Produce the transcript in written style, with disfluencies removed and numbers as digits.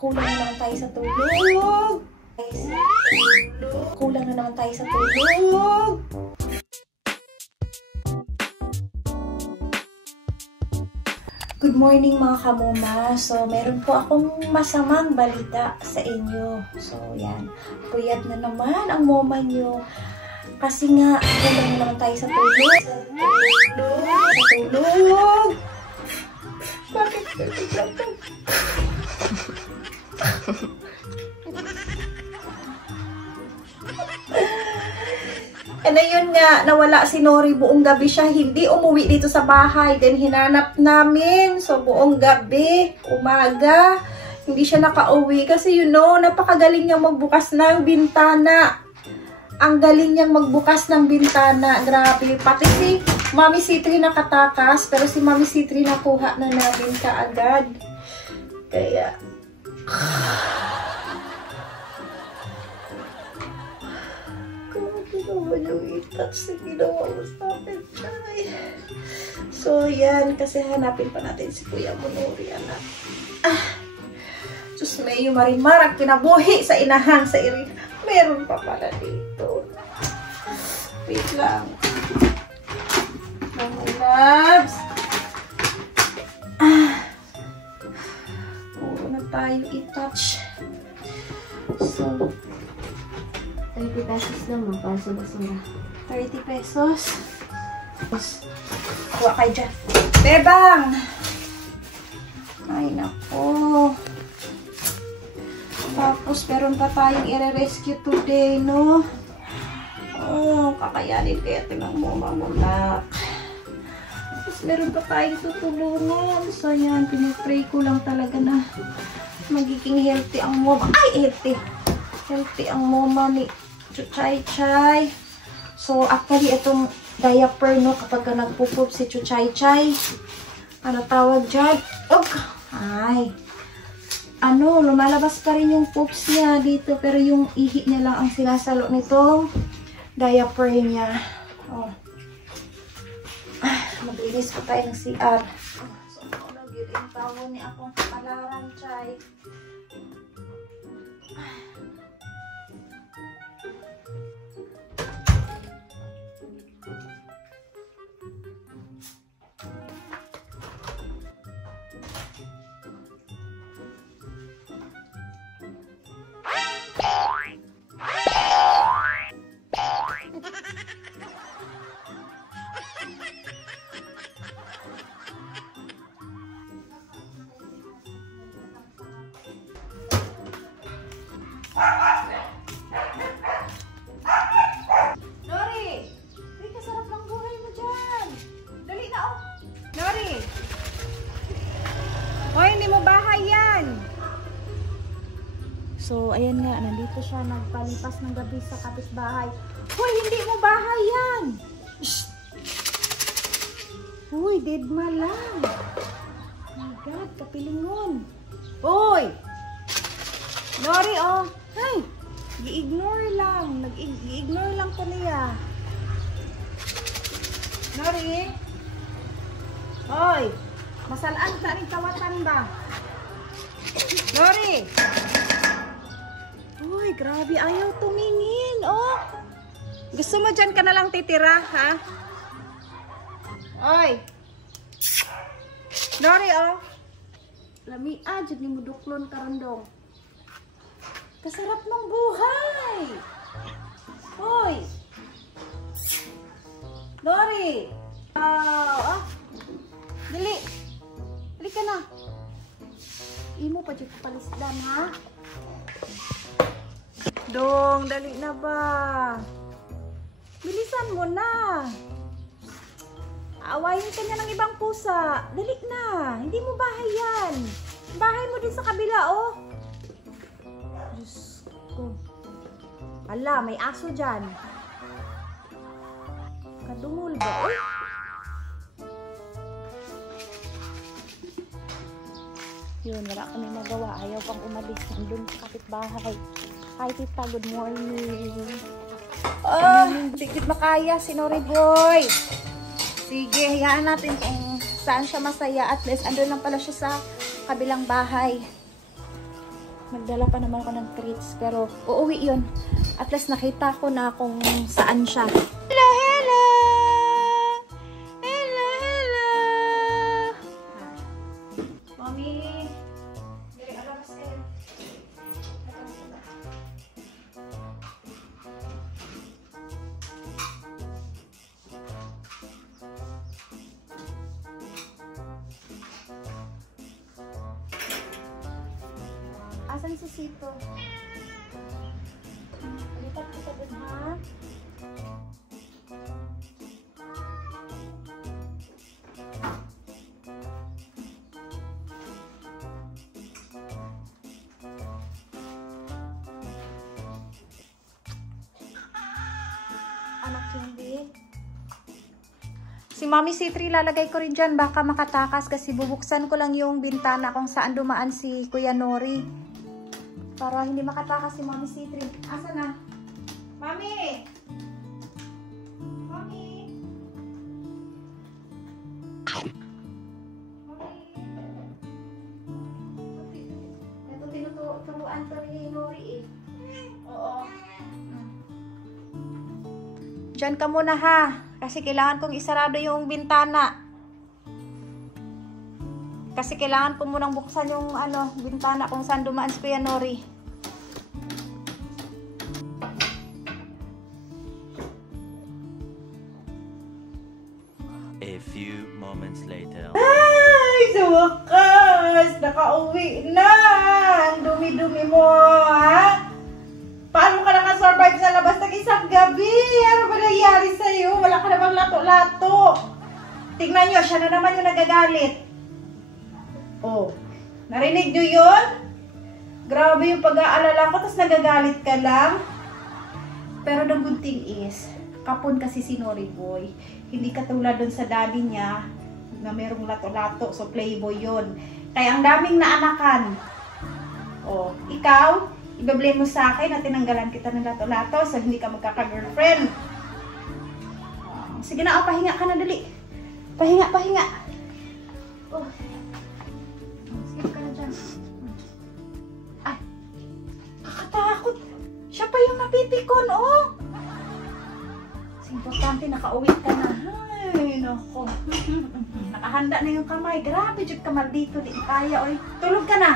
Kulang na naman tayo sa tulog. Kulang na naman tayo sa tulog. Good morning mga kamoma. So, meron po akong masamang balita sa inyo. So, yan. Puyat na naman ang moma nyo. Kasi nga, kulang na naman tayo sa tulog. Sa tulog. Bakit? And ayun nga, nawala si Nori buong gabi siya. Hindi umuwi dito sa bahay. Then hinanap namin. So buong gabi, umaga, hindi siya nakauwi. Kasi you know, napakagaling niyang magbukas ng bintana. Ang galing niyang magbukas ng bintana. Grabe. Pati si Mami C3 nakatakas. Pero si Mami C3 nakuha na namin kaagad. Kaya... So, yan. Kasi hanapin pa natin si Kuya Monori, anak. Diyos mayo, marimar, ang kinabuhi sa inahan, sa irin. Meron pa pala dito. Wait lang. Mga loves. Puro na tayo i-touch. So, 30 pesos lang para sa basura. 30 pesos. Kuha kayo dyan. Bebang! Ay, nako. Tapos, meron pa tayong i-rescue today, no? Oh, kakayanin kaya tinang mama mo na. Tapos, meron pa tayong tutulungan. So, yan. Pinipray ko lang talaga na magiging healthy ang mama. Ay, healthy! Healthy ang mama ni Chuchay-chay. So, actually, itong diaper, no, kapag ka nagpupoop si Chuchay-chay, ano tawag dyan? Ay. Ano, lumalabas pa rin yung poops niya dito, pero yung ihi niya lang ang sinasalo nitong diaper niya. Oh. Maglinis pa tayo ng CR. So, nag-iring tawon ni akong kapalaran, Chay. So, ayan nga, nandito siya nagpalipas ng gabi sa kapitbahay. Hoy, hindi mo bahay yan! Shh! Hoy, deadma lang. Oh my God, kapilingon. Hoy! Nori, oh! Hey! Gi-ignore lang. Gi-ignore lang ko niya. Nori? Hoy! Masalaan sa rin tawatan ba? Nori! Uy, grabe. Ayaw tumingin, oh. Gusto mo dyan ka na lang titira, ha? Oy. Nori, oh. Lami, dyan ni mo duklon karandong. Kasarap ng buhay. Hoy. Nori. Dali. Dali ka na. Imo pa dyan palisdan, ha? Dong, dali na ba? Bilisan mo na. Aawayin ka niya ng ibang pusa. Dali na. Hindi mo bahay yan. Bahay mo din sa kabila, oh. Diyos ko. Ala, may aso dyan. Kadungol ba, oh? Yun, wala kami magawa. Ayaw pang umalis. Nandun sa kapitbahay. Hi, tita. Good morning. Digit makaya si Nori Boy. Sige, hayaan natin kung saan siya masaya. At least, andun lang pala siya sa kabilang bahay. Nagdala pa naman ako ng treats, pero uuwi yun. At least nakita ko na kung saan siya. Hello, hello! Hello, hello! Mommy! Dili, alabas kayo. Asan si Sito? Lipat kita dun, ha? Anak hindi. Si Mommy C3 lalagay ko rin dyan. Baka makatakas kasi bubuksan ko lang yung bintana kung saan dumaan si Kuya Nori. Para hindi makatakas si Mommy C3. Asa na? Mommy! Mommy! Mommy! Ito tinuturuan to ni Nori eh. Oo. Diyan ka muna ha. Kasi kailangan kong isarado yung bintana. Kasi kailangan ko munang buksan yung bintana kung saan dumaan si Kuya Nori. A few moments later. Ay, sa wakas! Nakauwi na! Ang dumi-dumi mo, ha? Paano ka nakasurvive sa labas ng isang gabi? Ano ba nangyari sa'yo? Wala ka namang lato-lato. Tingnan nyo, siya na naman yung nagagalit. Oh, narinig nyo yun? Grabe yung pag-aalala ko, tapos nagagalit ka lang. Pero the good thing is, kapon kasi si Nori Boy. Hindi katulad dun sa daddy niya, na merong lato-lato, so playboy yun. Kaya ang daming naanakan. Oh, ikaw, iba-blame mo sa akin na tinanggalan kita ng lato-lato so hindi ka magkaka-girlfriend. Sige na, pahinga ka na dali. Pahinga, pahinga. Oh. Sige ka na dyan. Ay, kakatakot. Siya pa yung napipikon, oh. Importante, nakauwi ka na. Ay, nako. Nakahanda na yung kamay. Grabe, jud ka maldito. Di kaya, oy. Tulog ka na.